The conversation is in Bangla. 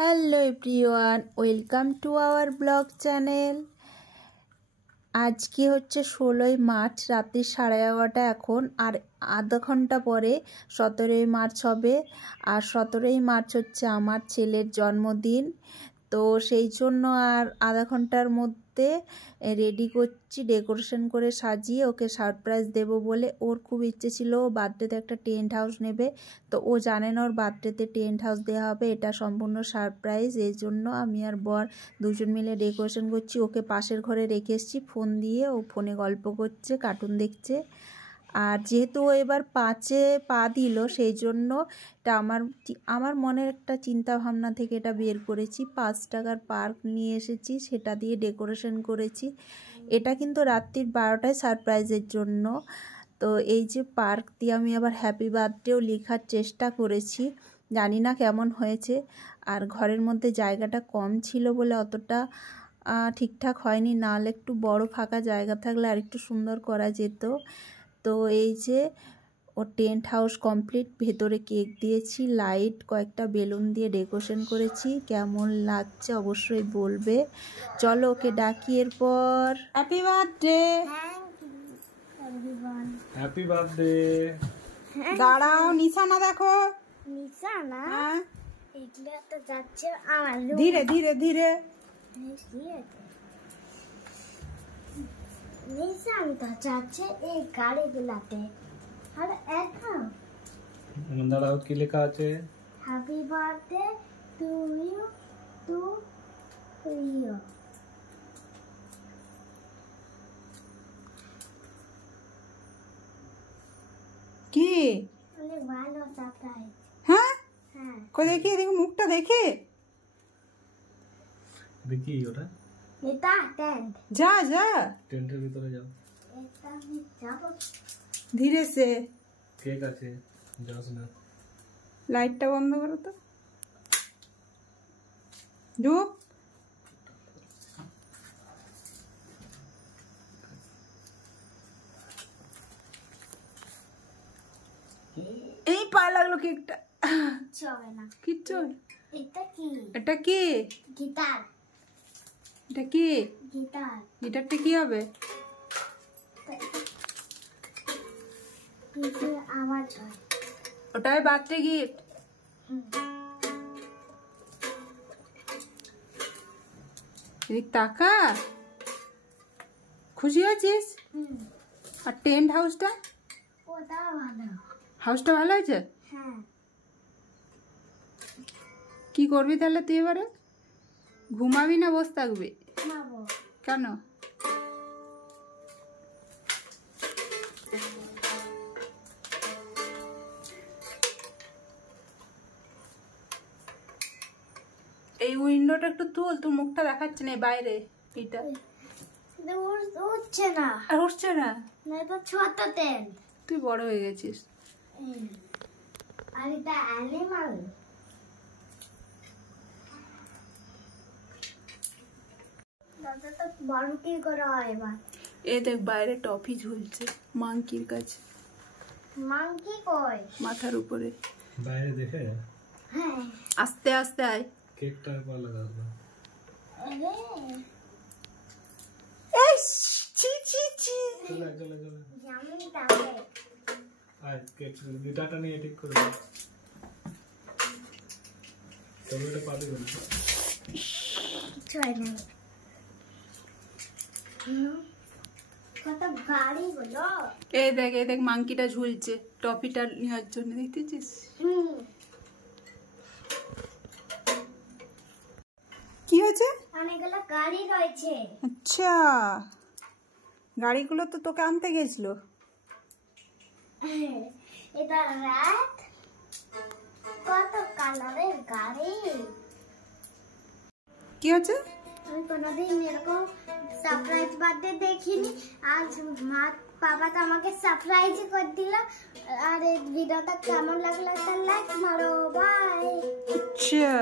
Hello everyone, welcome to our blog channel. আজকে হচ্ছে 16ই মার্চ, রাত্রি 11:30 এখন। আর আধা ঘন্টা পরে 17ই মার্চ হবে। আর 17ই মার্চ হচ্ছে আমার ছেলের জন্মদিন। তো সেই জন্য আর আধা ঘন্টার মধ্যে রেডি করছি, ডেকোরেশন করে সাজিয়ে ওকে সারপ্রাইজ দেব বলে। ওর খুব ইচ্ছে ছিল ও বার্থডেতে একটা টেন্ট হাউস নেবে। তো ও জানে না ওর বার্থডেতে টেন্ট হাউস দেওয়া হবে, এটা সম্পূর্ণ সারপ্রাইজ। এই জন্য আমি আর বর দুজন মিলে ডেকোরেশন করছি। ওকে পাশের ঘরে রেখে এসেছি ফোন দিয়ে, ও ফোনে গল্প করছে, কার্টুন দেখছে। আর যেহেতু ও এবার 5-এ পা দিল, সেই জন্য এটা আমার মনের একটা চিন্তা ভাবনা থেকে এটা বের করেছি। 5 টাকার পার্ক নিয়ে এসেছি, সেটা দিয়ে ডেকোরেশন করেছি। এটা কিন্তু রাত্রির 12টায় সারপ্রাইজের জন্য। তো এই যে পার্ক দিয়ে আমি আবার হ্যাপি বার্থডেও লেখার চেষ্টা করেছি, জানি না কেমন হয়েছে। আর ঘরের মধ্যে জায়গাটা কম ছিল বলে অতটা ঠিকঠাক হয়নি, নাহলে একটু বড় ফাঁকা জায়গা থাকলে আর একটু সুন্দর করা যেত। তো এই যে ও টেন্ট হাউস কমপ্লিট, ভেতরে কেক দিয়েছি, লাইট, কয়েকটা বেলুন দিয়ে ডেকোরেশন করেছি। কেমন লাগছে অবশ্যই বলবে। চলো ওকে ডাকি, এরপর হ্যাপি বার্থডে। Happy birthday. দাঁড়াও, নিশানা দেখো। নিশানা এগুলো তো যাচ্ছে আমার ধীরে ধীরে ধীরে। নিশানটা যাচ্ছে এই গাড়িগুলাতে। আর এখন দাঁড়াও, কি লেখা আছে? Happy birthday to you, to you. কি অনেক ভালো সারপ্রাইজ। হ্যাঁ হ্যাঁ, কই দেখি, দেখি মুখটা দেখি। দেখি ওটা। এটা টেন্ট। যা যা, টেন্টের ভিতরে যাও। এটা আমি যাবো। ধীরে সে। কেক আছে, যাস না। লাইটটা বন্ধ করো তো। ঢুক। এই পায়ে লাগলো কেকটা। চলে না কিচ্ছু। এটা কি? এটা কি? গিটার। এটা কি? গিটার। গিটারটা কি হবে? কিন্তু আওয়াজ হয়। ওটাই বার্থডে গিফট। এদিক তাকা। খুশি হয়েছিস? আর টেন্ট হাউসটা? ওটা ভালো। হাউসটা ভালো হয়েছে? হ্যাঁ। কি করবি তাহলে তুই এবারে? ঘুমাবি না বসে থাকবি? ঘুমাবো। কেন? এই উইন্ডোটা একটু তুল, তোর মুখটা দেখাচ্ছে না বাইরে। এটা উঠছে না। আর উঠছে না। না, এটা ছোট টেন্ট। তুই বড় হয়ে গেছিস। আর এটা অ্যানিমাল। দাদা তো বড় কি করা হয় এবার? এ দেখ বাইরে টফি ঝুলছে মাংকির কাছে, মাংকি কই? মাথার উপরে। বাইরে দেখে হ্যাঁ। আস্তে আস্তে আয়। কেকটা একবার লাগাবো। আরে এই ছি ছি ছি। চলে চলে চলে। জানি তাহলে। আয়, কেক গিটারটা নিয়ে ঠিক করে দাও। তবে এটা পাবি বল। ছয় না। কত গাড়ি হলো। এই দেখ মাংকিটা ঝুলছে টফিটা নেওয়ার জন্য, দেখতেছিস? কি হয়েছে? অনেকগুলো গাড়ি রয়েছে। আচ্ছা, গাড়িগুলো তো তোকে আনতে গেছিল। এটা রাত। কত কালারের গাড়ি। কি হয়েছে? আমি কোনোদিন এরকম সারপ্রাইজ বার্থডে দেখিনি। আজ মা বাবা তো আমাকে সারপ্রাইজ করে দিল। আর এই ভিডিওটা কেমন লাগলো একটা লাইক মারো। বাই। আচ্ছা।